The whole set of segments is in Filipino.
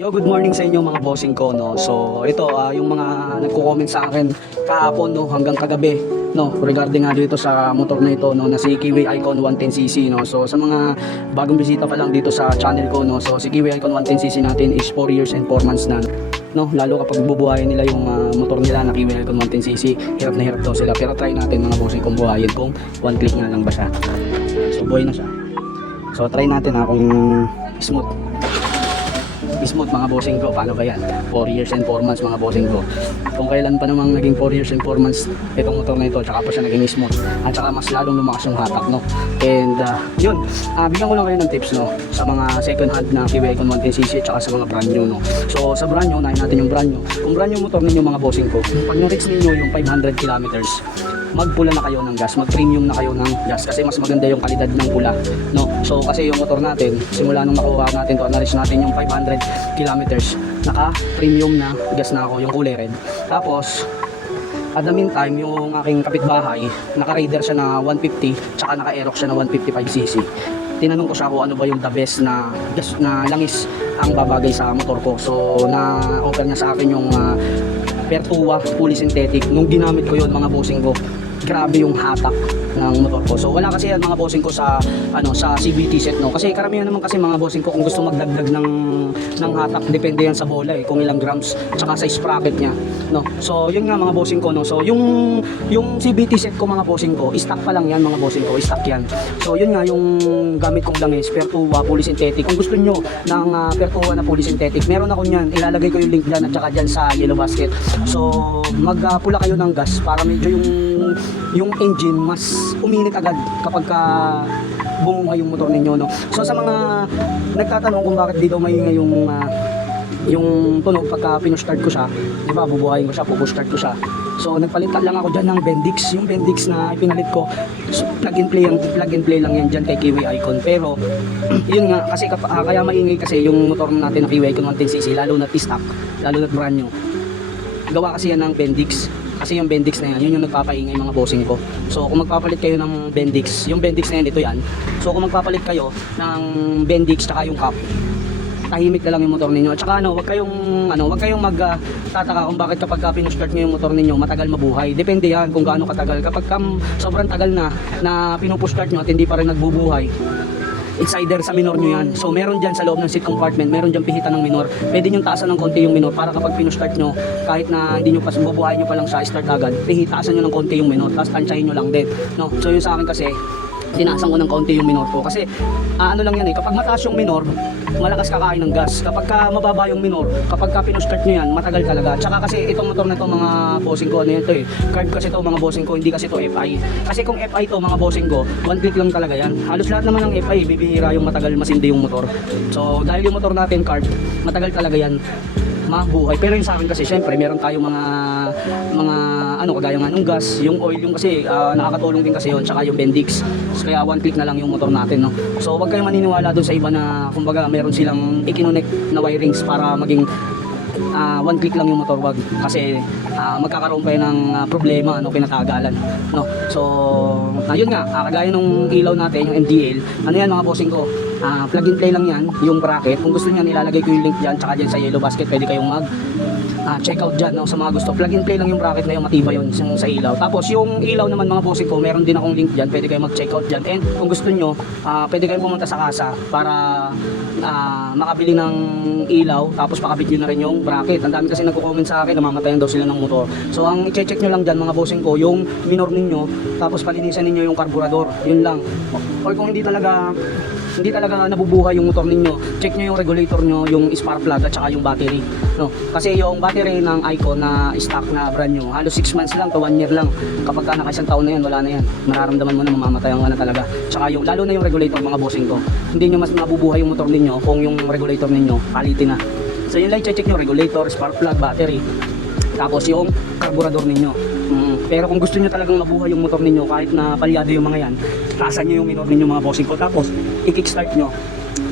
Yo, good morning sa inyo mga bossing ko, no. So, ito yung mga nagko-comment sa akin kahapon, no, hanggang kagabi, no, regarding nga dito sa motor na ito, no, na si Kiwi Icon 110cc, no. So, sa mga bagong bisita pa lang dito sa channel ko, no. So, si Kiwi Icon 110cc natin is 4 years and 4 months na, no. Lalo kapag bubuhayin nila yung motor nila na Kiwi Icon 110cc, hirap na hirap daw sila. Pero try natin mga bossing kung buhayin kung one click nga lang ba siya. So, buhay na siya. So, try natin kung smooth mga bossing ko. Paano ba yan? 4 years and 4 months mga bossing ko. Kung kailan pa namang naging 4 years and 4 months itong motor na ito, tsaka pa siya naging smooth at tsaka mas lalong lumakas yung hatak, no. And yun, bigyan ko lang kayo ng tips, no, sa mga second hand na Kiwi Icon 110cc tsaka sa mga brand new, no. So sa brand new, unahin natin yung brand new. Kung brand new motor ninyo mga bossing ko, pag na-reach ninyo yung 500 kilometers, magpula na kayo ng gas, mag-premium na kayo ng gas kasi mas maganda yung kalidad ng pula, no. So kasi yung motor natin, simula nung nakuha natin to, na-reach natin yung 500 kilometers, naka-premium na gas na ako, yung kulay red. Tapos at the meantime, yung aking kapitbahay, naka-Raider siya na 150, tsaka naka-Aerox siya na 155cc. Tinanong ko siya kung ano ba yung the best na gas na langis ang babagay sa motor ko. So na-offer niya sa akin yung Pertua fully synthetic. Nung ginamit ko yon mga bossing ko, grabe yung hatak ng motor ko. So wala kasi yan mga bossing ko sa sa CVT set, no. Kasi karamihan naman kasi mga bossing ko kung gusto magdagdag ng hatak, depende yan sa bola kung ilang grams tsaka sa sprocket niya, no. So yun nga mga bossing ko, no. So yung CVT set ko mga bossing ko, stock pa lang yan mga bossing ko, stock yan. So yun nga yung gamit kong langis, Pertua fully synthetic. Kung gusto nyo ng Pertua na fully synthetic, meron ako niyan, ilalagay ko yung link dyan at saka dyan sa yellow basket. So magpula kayo ng gas para medyo yung engine mas uminit agad kapag bumuhay yung motor ninyo, no. So sa mga nagtatanong kung bakit dito maingay yung tunog pagka pinu-start ko siya, di ba, bubuhayin ko siya, pupush-start ko siya. So nagpalitan lang ako dyan ng Bendix, yung Bendix na ipinalit ko. So, plug and play lang yan dyan kay Kiwi Icon. Pero yun nga kasi kaya maingay kasi yung motor natin na Kiwi Icon 110cc, lalo na stock, lalo na brand new. Gawa kasi yan ng Bendix. Kasi yung Bendix na yan, yun yung nagpapaingay mga bossing ko. So kung magpapalit kayo ng Bendix, yung Bendix na yan, ito yan. So kung magpapalit kayo ng Bendix tsaka yung cap, tahimik na lang yung motor ninyo. At saka wag kayong magtataka kung bakit kapag pinu-start niyo yung motor ninyo matagal mabuhay. Depende yan kung gaano katagal. Kapag sobrang tagal na pinupush-start nyo at hindi pa rin nagbubuhay, it's either sa minor nyo yan. So meron dyan sa loob ng seat compartment, meron dyan pihitan ng minor. Pwede nyo taasan ng konti yung minor para kapag pinu-start nyo, kahit na hindi nyo pa bubuhayin nyo pa lang siya, start agad, pihitaasan nyo ng konti yung minor, tapos tansyahin nyo lang din, no. So yun sa akin kasi, tinaasan ko ng konti yung minor ko kasi ano lang yan kapag mataas yung minor, malakas kakain ng gas. Kapag mababa yung minor, kapag pinu-start nyo yan, matagal talaga. Tsaka kasi itong motor na ito mga bossing ko, ano yan ito carb kasi ito mga bossing ko, hindi kasi ito FI. Kasi kung FI ito mga bossing ko, one click lang talaga yan. Halos lahat naman ng FI, bibihira yung matagal masindi yung motor. So dahil yung motor natin carb, matagal talaga yan mabuhay. Pero yung sa akin kasi syempre meron tayong mga kagaya nga ng gas, yung oil, yung kasi nakakatulong din kasi yun, tsaka yung Bendix. So, kaya one click na lang yung motor natin, no. So wag kayong maniniwala doon sa iba na kumbaga meron silang i-connect na wirings para maging one click lang yung motor. Wag, kasi magkakaroon pa yun ng problema, pinatagalan, no. So ayun nga, kagaya nung ilaw natin, yung MDL, ano yan mga bossing ko, plug and play lang yan, yung bracket. Kung gusto niyo nilalagay ko yung link dyan, tsaka dyan sa yellow basket, pwede kayong check out dyan, no, sa mga gusto. Plug and play lang yung bracket na yung matibay yun sa ilaw. Tapos yung ilaw naman mga bossing ko, meron din akong link dyan, pwede kayong mag check out dyan. And kung gusto nyo, pwede kayong pumunta sa kasa para makabili ng ilaw, tapos pakabit nyo na rin yung bracket. Ang dami kasi nagko-comment sa akin, namamatayan daw sila ng motor. So ang i-check nyo lang dyan mga bossing ko, yung minor ninyo, tapos palinisan ninyo yung karburador, yun lang. Or kung hindi talaga nabubuhay yung motor ninyo, check nyo yung regulator nyo, yung spark plug at saka yung battery, no. Kasi yung battery ng Icon na stock na brand new, halos 6 months lang to 1 year lang. Kapag naka-isang taon na yan, wala na yan, mararamdaman mo na mamamatayan ka na talaga. Tsaka lalo na yung regulator mga bossing ko, hindi nyo mas mabubuhay yung motor ninyo kung yung regulator ninyo quality na. So yun lang, check nyo, regulator, spark plug, battery, tapos yung carburetor ninyo. Pero kung gusto nyo talagang mabuhay yung motor ninyo, kahit na palyado yung mga yan, taasan nyo yung minor ninyo mga bossing ko, tapos i-kickstart nyo,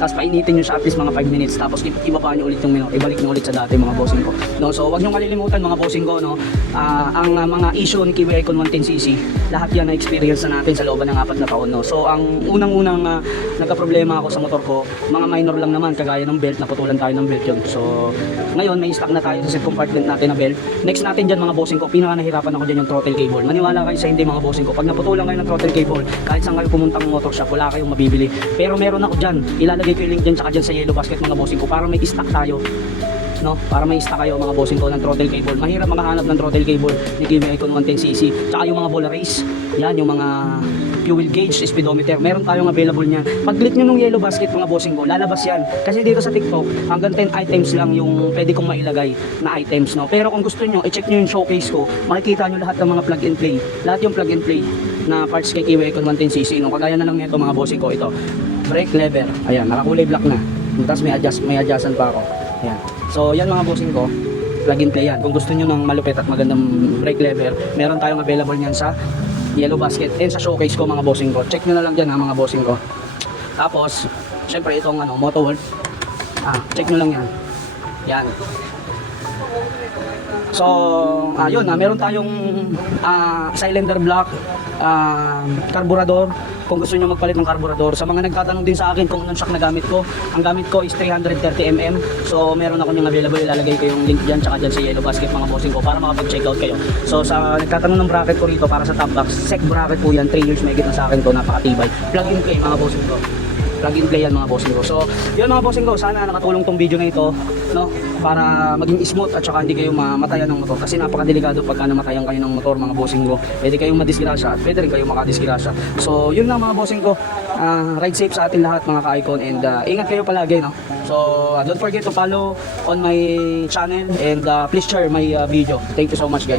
tapos painitin nyo siya at least mga 5 minutes, tapos ibaba nyo ulit yung minor, ibalik nyo ulit sa dati mga bossing ko, no? So wag nyo malilimutan mga bossing ko, no? Ang mga issue ni Kiwi Icon 110cc, lahat yan na experience na natin sa loob ng 4 na taon, no? So ang unang-unang nagka-problema ako sa motor ko, mga minor lang naman, kagaya ng belt, naputulan tayo ng belt yun. So ngayon may stock na tayo sa set compartment natin na belt. Next natin dyan mga bossing ko, pinaka nahirapan ako dyan yung throttle cable. Maniwala kayo sa hindi mga bossing ko, pag naputulan kayo ng throttle cable, kahit saan kayo pumuntang motor shop, wala kayong mabibili. Pero meron ako dyan, ilalagay ko yung link dyan tsaka dyan sa yellow basket mga bossing ko, para may stock tayo, no? Para may stock kayo mga bossing ko ng throttle cable. Mahirap makahanap ng throttle cable ni Kiwi Icon 110cc. Tsaka yung mga bola race, yan yung mga fuel gauge, speedometer, meron tayong available niyan. Pag-click nyo nung yellow basket mga bossing ko, lalabas yan. Kasi dito sa TikTok, hanggang 10 items lang yung pwede kong mailagay na items, no? Pero kung gusto nyo, i-check nyo yung showcase ko, makikita nyo lahat ng mga plug and play. Lahat yung plug and play na parts kay Kiwi Icon 110cc, no? Kagaya na lang nito mga bossing ko, ito. Brake lever, ayan, nakakulay black na. Tapos may adjustan pa ako. Ayan. So yan mga bossing ko, plug and play yan. Kung gusto nyo ng malupit at magandang brake lever, meron tayong available niyan sa yellow basket and sa showcase ko mga bossing ko. Check nyo na lang dyan ha mga bossing ko. Tapos syempre itong Motoworld, check nyo lang yan. Yan. So ayun, meron tayong cylinder block, carburetor. Kung gusto nyo magpalit ng carburetor, sa mga nagtatanong din sa akin kung anong shock na gamit ko, ang gamit ko is 330mm. So meron ako yung available, ilalagay ko yung link dyan tsaka dyan sa yellow basket mga bossing ko para makapag-check out kayo. So sa nagtatanong ng bracket ko rito para sa top box, sec bracket po yan, 3 years may na sa akin to, napakatibay. Plug and play mga bossing ko. Plug and play yan mga bossing ko. So yun mga bossing ko, sana nakatulong tong video na ito, no? Para maging smooth at saka hindi kayo mamatayan ng motor, kasi napakadelikado pagka namatayan kayo ng motor mga bossing ko. Pwede kayong madisgrasya at pwede rin kayong makadisgrasya. So yun lang mga bossing ko, ride safe sa atin lahat mga ka-icon, and ingat kayo palagi, no? So don't forget to follow on my channel and please share my video. Thank you so much guys.